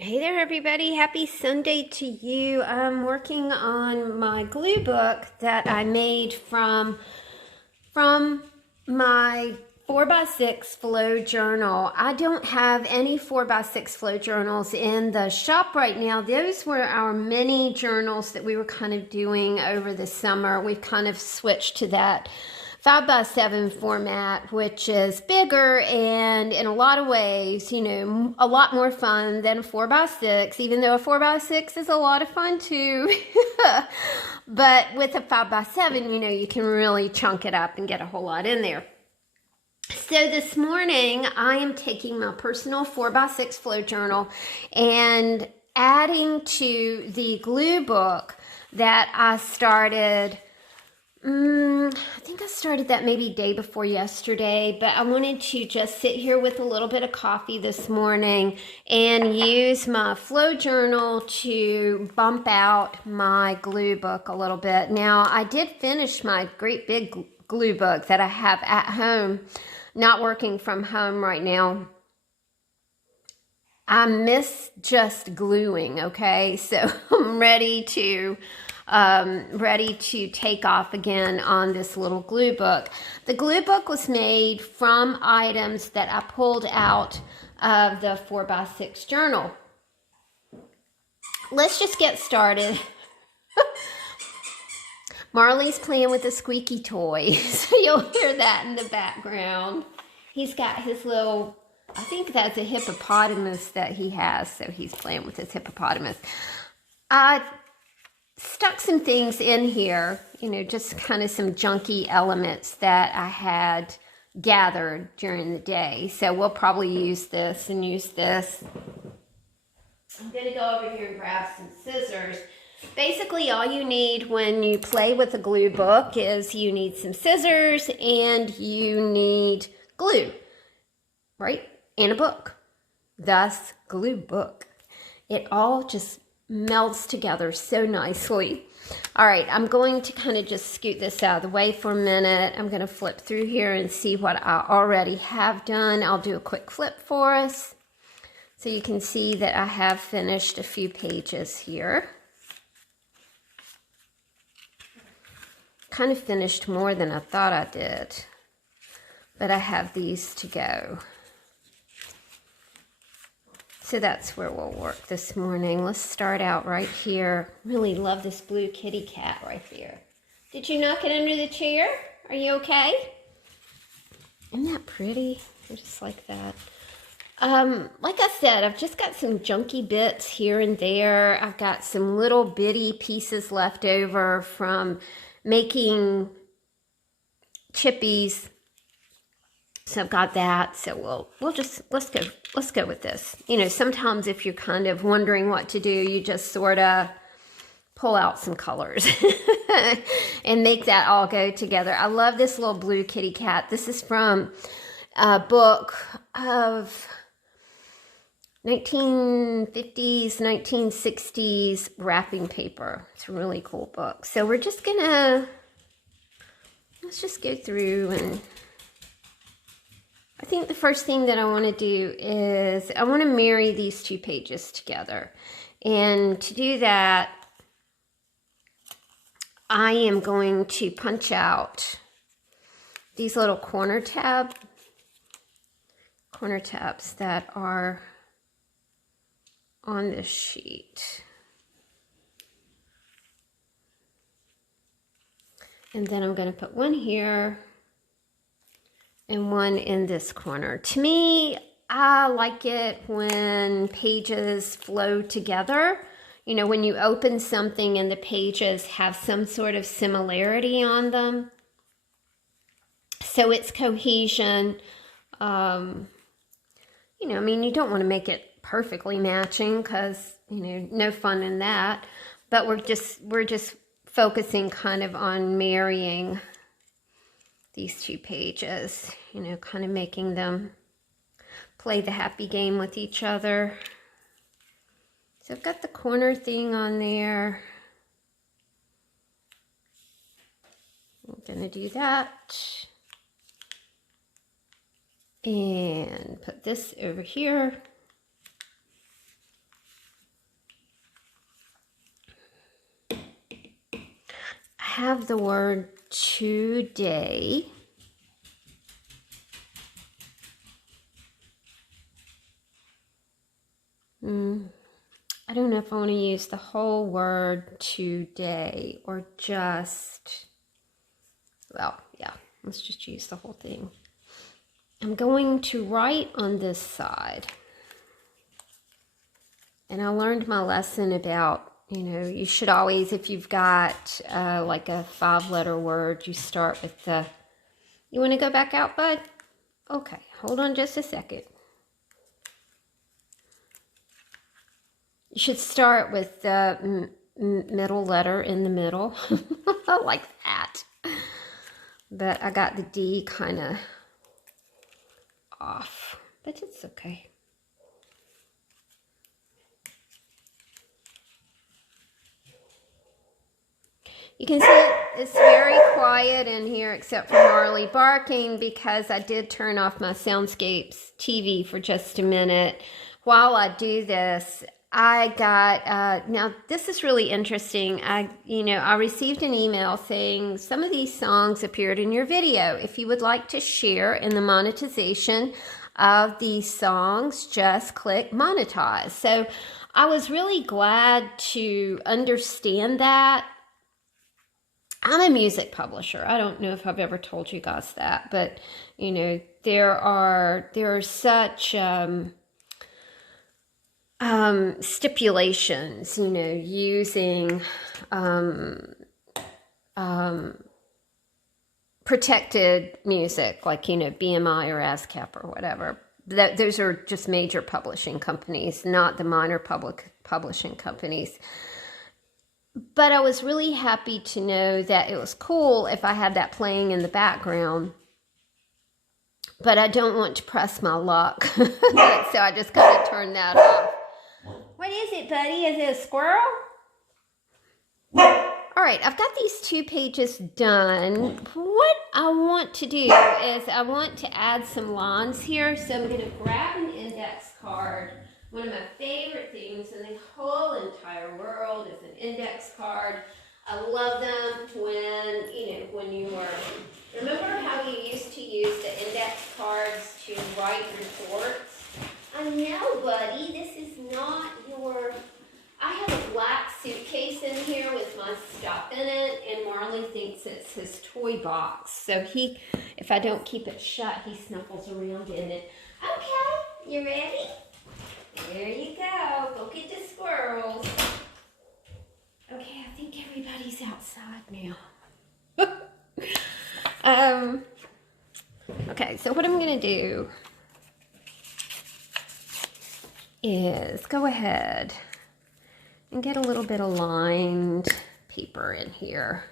Hey there, everybody. Happy Sunday to you. I'm working on my glue book that I made from my 4x6 flow journal. I don't have any 4x6 flow journals in the shop right now. Those were our mini journals that we were kind of doing over the summer. We've kind of switched to that 5x7 format, which is bigger and in a lot of ways, a lot more fun than a 4x6, even though a 4x6 is a lot of fun too. But with a 5x7, you can really chunk it up and get a whole lot in there. So this morning, I am taking my personal 4x6 flow journal and adding to the glue book that I started. I think I started that maybe day before yesterday, but I wanted to just sit here with a little bit of coffee this morning and use my flow journal to bump out my glue book a little bit. Now, I did finish my great big glue book that I have at home, not working from home right now. I miss just gluing, okay? So I'm ready to take off again on this little glue book. The glue book was made from items that I pulled out of the 4x6 journal. Let's just get started. Marley's playing with a squeaky toy, so you'll hear that in the background. He's got his little, I think that's a hippopotamus that he has, so he's playing with his hippopotamus. I stuck some things in here, just kind of some junky elements that I had gathered during the day. So we'll probably use this and use this. I'm going to go over here and grab some scissors. Basically, all you need when you play with a glue book is you need some scissors and you need glue, right? And a book. Thus, glue book. It all just melts together so nicely. All right, I'm going to kind of just scoot this out of the way for a minute. I'm going to flip through here and see what I already have done. I'll do a quick flip for us so you can see that I have finished a few pages here. Kind of finished more than I thought I did, but I have these to go. So that's where we'll work this morning. Let's start out right here. Really love this blue kitty cat right there. Did you knock it under the chair? Are you okay? Isn't that pretty? Just like that. Like I said, I've just got some junky bits here and there. I've got some little bitty pieces left over from making chippies. So I've got that. So let's go with this. Sometimes if you're kind of wondering what to do, you just sort of pull out some colors and make that all go together. I love this little blue kitty cat. This is from a book of 1950s, 1960s wrapping paper. It's a really cool book. So we're just let's just go through, and I think the first thing that I want to do is I want to marry these two pages together. And to do that, I am going to punch out these little corner tabs that are on this sheet. And then I'm going to put one here and one in this corner. To me, I like it when pages flow together. When you open something and the pages have some sort of similarity on them. So it's cohesion. You don't want to make it perfectly matching because, no fun in that. But we're just focusing kind of on marrying these two pages, kind of making them play the happy game with each other. So I've got the corner thing on there. I'm going to do that. And put this over here. have the word today. I don't know if I want to use the whole word today or just, well, yeah, let's just use the whole thing. I'm going to write on this side. And I learned my lesson about, you know, you should always, if you've got like a 5-letter word, you start with the, you want to go back out, bud? Okay, hold on just a second. You should start with the middle letter in the middle, like that. But I got the D kind of off, but it's okay. You can see it's very quiet in here except for Marley barking because I did turn off my Soundscapes TV for just a minute. While I do this, I got, now this is really interesting. I received an email saying some of these songs appeared in your video. If you would like to share in the monetization of these songs, just click monetize. So I was really glad to understand that. I'm a music publisher. I don't know if I've ever told you guys that, but you know, there are such stipulations, you know, using protected music, like, you know, BMI or ASCAP or whatever. Those are just major publishing companies, not the minor publishing companies. But I was really happy to know that it was cool if I had that playing in the background. But I don't want to press my luck. So I just kind of turned that off. What is it, buddy? Is it a squirrel? All right, I've got these 2 pages done. What I want to do is I want to add some lines here. So I'm going to grab an index card. One of my favorite things in the whole entire world is an index card. I love them when you were, remember how you used to use the index cards to write reports? I know, buddy, this is not your, I have a black suitcase in here with my stuff in it, and Marley thinks it's his toy box. So if I don't keep it shut, he snuffles around in it. Okay, you ready? There you go. Go get the squirrels. Okay, I think everybody's outside now. Okay, so what I'm going to do is go ahead and get a little bit of lined paper in here.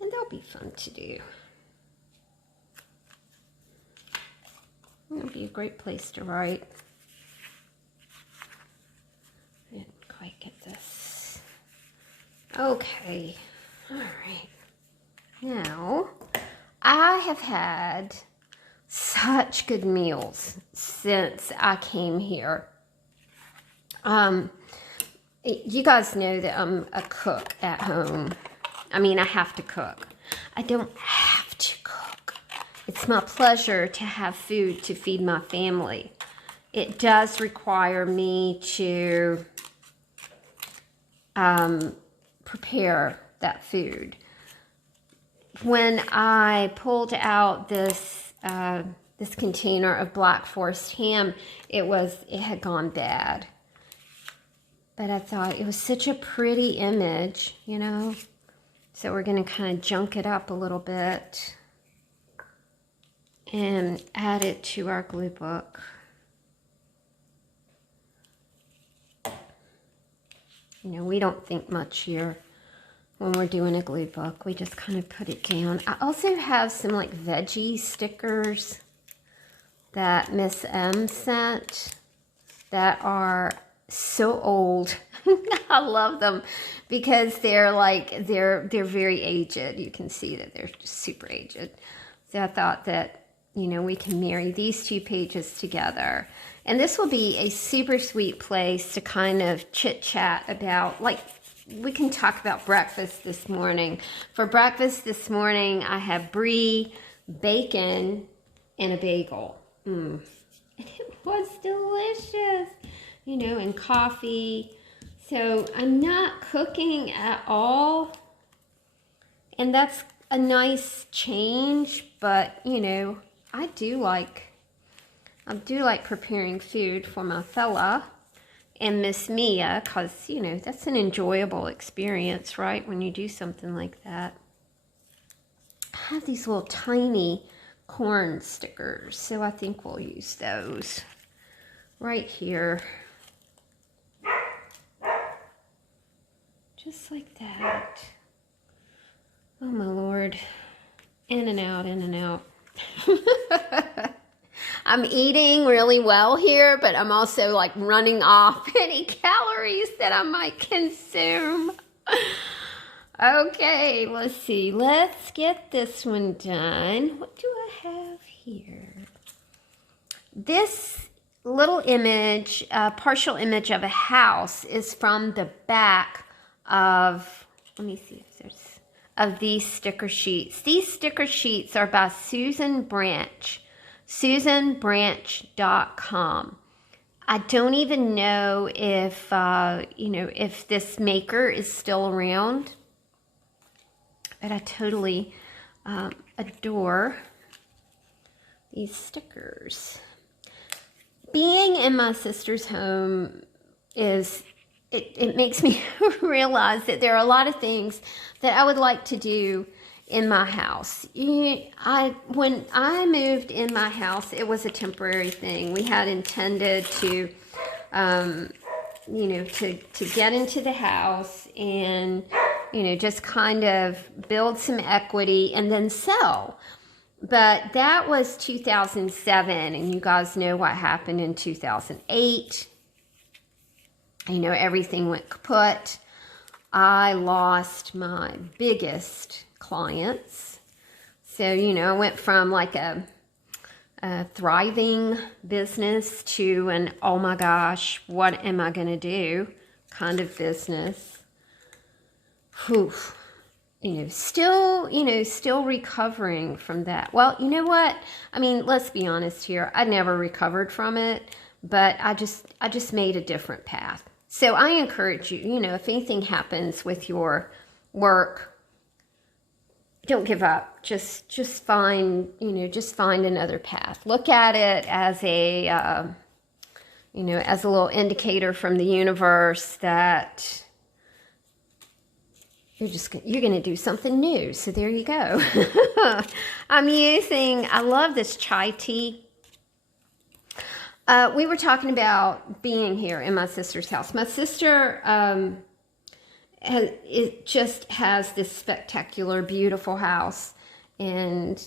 And that'll be fun to do. It'll be a great place to write. Didn't quite get this. Okay. All right. Now, I have had such good meals since I came here. You guys know that I'm a cook at home. I mean, I have to cook. I don't have to cook. It's my pleasure to have food to feed my family. It does require me to prepare that food. When I pulled out this container of Black Forest ham, it had gone bad. But I thought it was such a pretty image, you know. So we're going to kind of junk it up a little bit and add it to our glue book. You know, we don't think much here when we're doing a glue book. We just kind of put it down. I also have some like veggie stickers that Miss M sent that are so old. I love them because they're very aged. You can see that they're just super aged. So I thought that, you know, we can marry these 2 pages together. And this will be a super sweet place to kind of chit chat about, like, we can talk about breakfast this morning. For breakfast this morning, I have brie, bacon, and a bagel. And it was delicious, you know, and coffee. So I'm not cooking at all, and that's a nice change, but, you know, I do like preparing food for my fella and Miss Mia, because, you know, that's an enjoyable experience, right, when you do something like that. I have these little tiny corn stickers, so I think we'll use those right here. Just like that. Oh, my Lord. In and out, in and out. I'm eating really well here, but I'm also like running off any calories that I might consume. Okay, let's see. Let's get this one done. What do I have here? This little image, partial image of a house, is from the back of, let me see if there's, of these sticker sheets. These sticker sheets are by Susan Branch. SusanBranch.com. I don't even know if, you know, if this maker is still around, but I totally adore these stickers. Being in my sister's home is, it makes me realize that there are a lot of things that I would like to do in my house. When I moved in my house, it was a temporary thing. We had intended to, you know, to get into the house and, you know, just kind of build some equity and then sell. But that was 2007, and you guys know what happened in 2008. You know, everything went kaput. I lost my biggest clients. So, you know, I went from like a thriving business to an, oh my gosh, what am I going to do kind of business. Whew. You know, still recovering from that. Well, you know what? I mean, let's be honest here. I never recovered from it, but I just made a different path. So I encourage you, you know, if anything happens with your work, don't give up. Just find, you know, just find another path. Look at it as a, you know, as a little indicator from the universe that you're going to do something new. So there you go. I love this chai tea. We were talking about being here in my sister's house. My sister, it just has this spectacular, beautiful house. And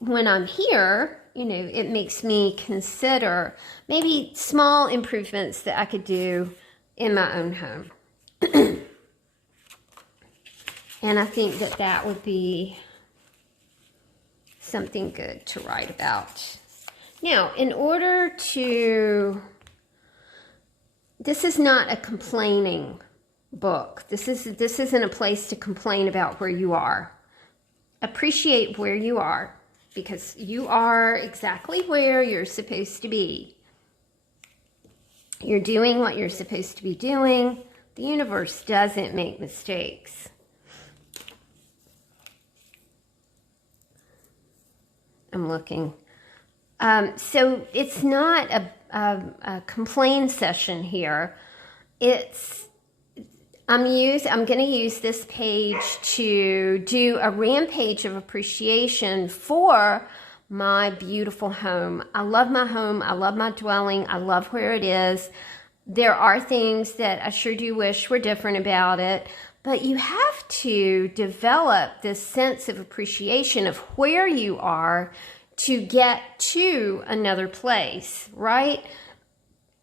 when I'm here, you know, it makes me consider maybe small improvements that I could do in my own home. And I think that that would be something good to write about. Now, in order to, this is not a complaining book. This isn't a place to complain about where you are. Appreciate where you are, because you are exactly where you're supposed to be. You're doing what you're supposed to be doing. The universe doesn't make mistakes. I'm looking. So it's not a complaint session here. I'm going to use this page to do a rampage of appreciation for my beautiful home. I love my home. I love my dwelling. I love where it is. There are things that I sure do wish were different about it, but you have to develop this sense of appreciation of where you are to get to another place, right?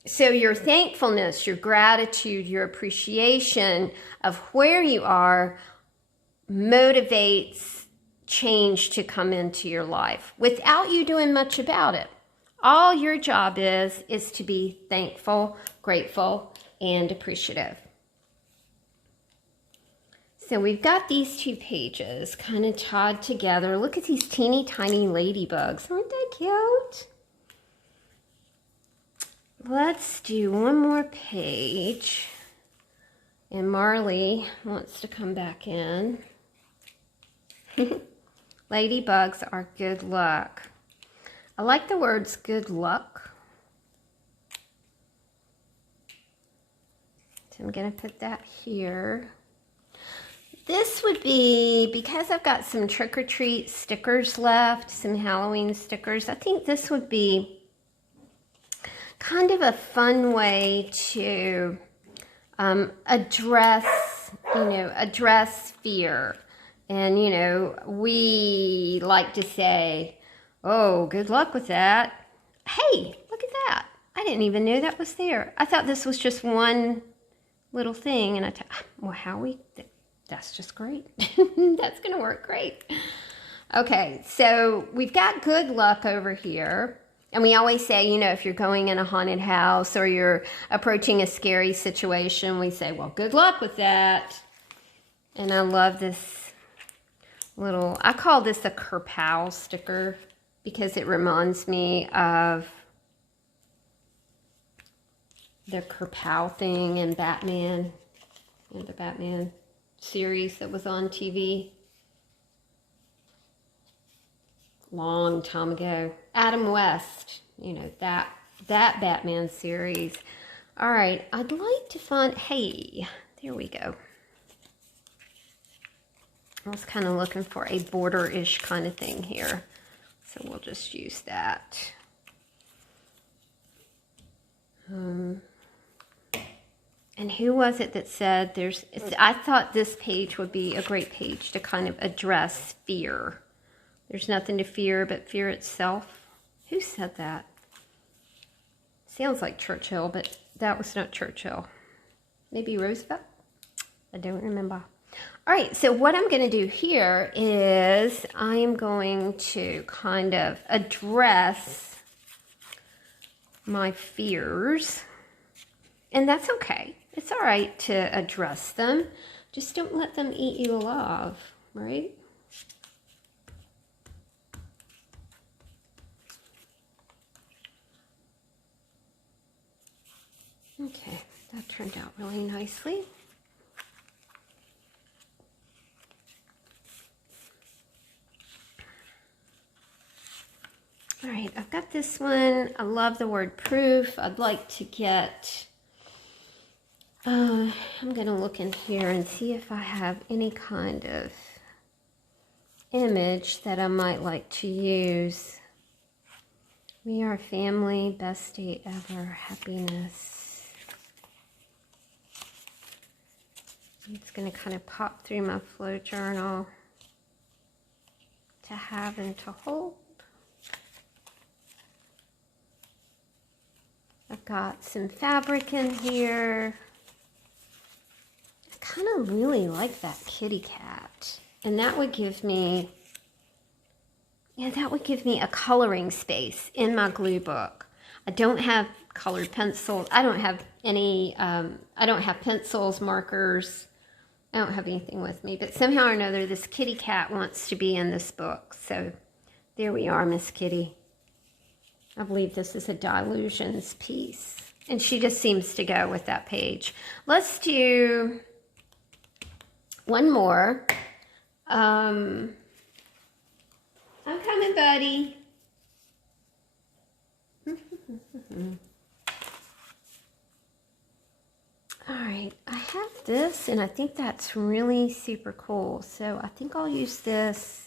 So your thankfulness, your gratitude, your appreciation of where you are motivates change to come into your life without you doing much about it. All your job is to be thankful, grateful, and appreciative. So we've got these two pages kind of tied together. Look at these teeny tiny ladybugs. Aren't they cute? Let's do one more page. And Marley wants to come back in. Ladybugs are good luck. I like the words good luck. So I'm going to put that here. This would be, because I've got some trick-or-treat stickers left, some Halloween stickers, I think this would be kind of a fun way to address fear. And, you know, we like to say, oh, good luck with that. Hey, look at that. I didn't even know that was there. I thought this was just one little thing. And I thought, well, Howie, that's just great. That's going to work great. Okay, so we've got good luck over here. And we always say, you know, if you're going in a haunted house or you're approaching a scary situation, we say, well, good luck with that. And I love this little, I call this a kerpow sticker because it reminds me of the kerpow thing in Batman, you know, the Batman series that was on TV long time ago. Adam West, you know, that Batman series. All right, I'd like to find, hey, there we go. I was kind of looking for a border-ish kind of thing here. So we'll just use that. And who was it that said I thought this page would be a great page to kind of address fear. There's nothing to fear but fear itself. Who said that? Sounds like Churchill, but that was not Churchill. Maybe Roosevelt? I don't remember. All right, so what I'm going to do here is I am going to kind of address my fears. And that's okay. It's all right to address them. Just don't let them eat you alive, right? Okay, that turned out really nicely. All right, I've got this one. I love the word proof. I'd like to get, I'm going to look in here and see if I have any kind of image that I might like to use. We are family, best day ever, happiness. It's going to kind of pop through my flow journal to have and to hold. I've got some fabric in here. I kind of really like that kitty cat. And that would give me, a coloring space in my glue book. I don't have colored pencils. I don't have any, I don't have pencils, markers. I don't have anything with me. But somehow or another, this kitty cat wants to be in this book. So there we are, Miss Kitty. I believe this is a Dilutions piece. And she just seems to go with that page. Let's do one more. I'm coming, buddy. All right, I have this, and I think that's really super cool. So I think I'll use this.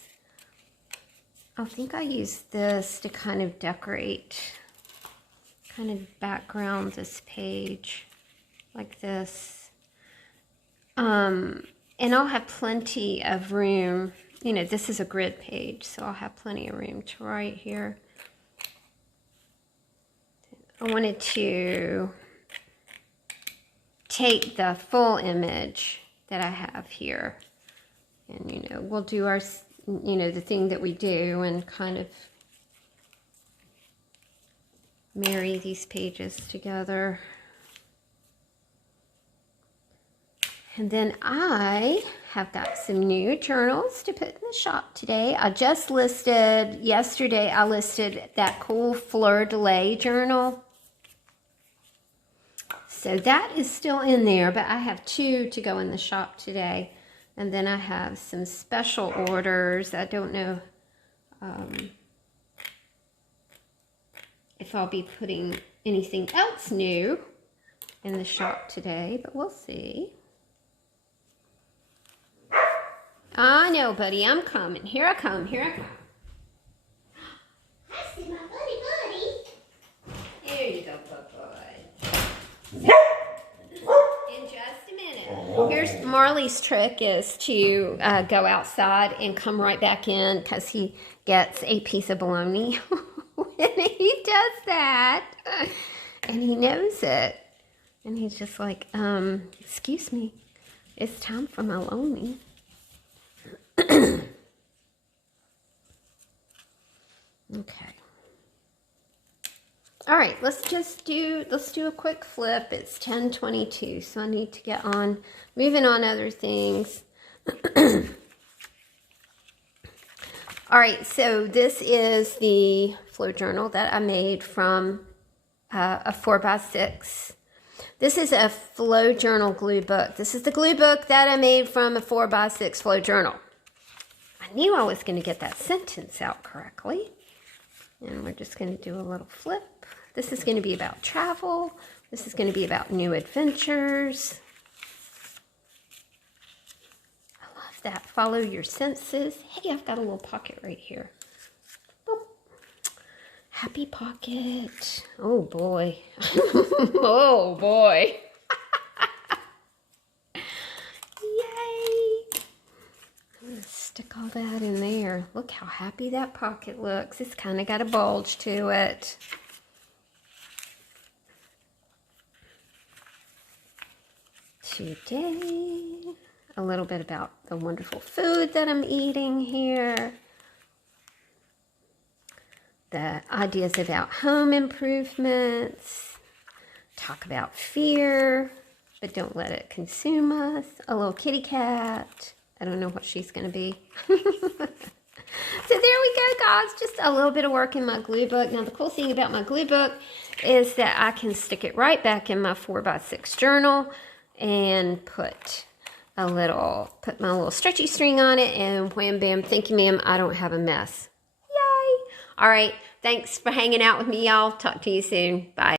I think I use this to kind of decorate, kind of background this page like this. And I'll have plenty of room. You know, this is a grid page, so I'll have plenty of room to write here. I wanted to take the full image that I have here. And, you know, we'll do our, you know, the thing that we do and kind of marry these pages together. And then I have got some new journals to put in the shop today. I just listed, yesterday I listed that cool Fleur de Lis journal. So that is still in there, but I have 2 to go in the shop today. And then I have some special orders. I don't know if I'll be putting anything else new in the shop today, but we'll see. I know, buddy, I'm coming. Here I come, here I come. I see my buddy. Here you go, bud. In just a minute. Here's Marley's trick is to go outside and come right back in because he gets a piece of bologna when he does that. And he knows it. And he's just like, excuse me, it's time for my bologna. Okay. All right, let's do a quick flip. It's 10:22, so I need to get on, moving on other things. All right, so this is the flow journal that I made from a 4x6. This is a flow journal glue book. This is the glue book that I made from a 4x6 flow journal. I knew I was going to get that sentence out correctly. And we're just going to do a little flip. This is going to be about travel. This is going to be about new adventures. I love that. Follow your senses. Hey, I've got a little pocket right here. Oh. Happy pocket. Oh, boy. Oh, boy. Stick all that in there. Look how happy that pocket looks. It's kind of got a bulge to it. Today, a little bit about the wonderful food that I'm eating here. The ideas about home improvements. Talk about fear, but don't let it consume us. A little kitty cat. I don't know what she's going to be. So there we go, guys. Just a little bit of work in my glue book. Now, the cool thing about my glue book is that I can stick it right back in my 4x6 journal and put my little stretchy string on it, and wham, bam, thank you, ma'am, I don't have a mess. Yay! All right, thanks for hanging out with me, y'all. Talk to you soon. Bye.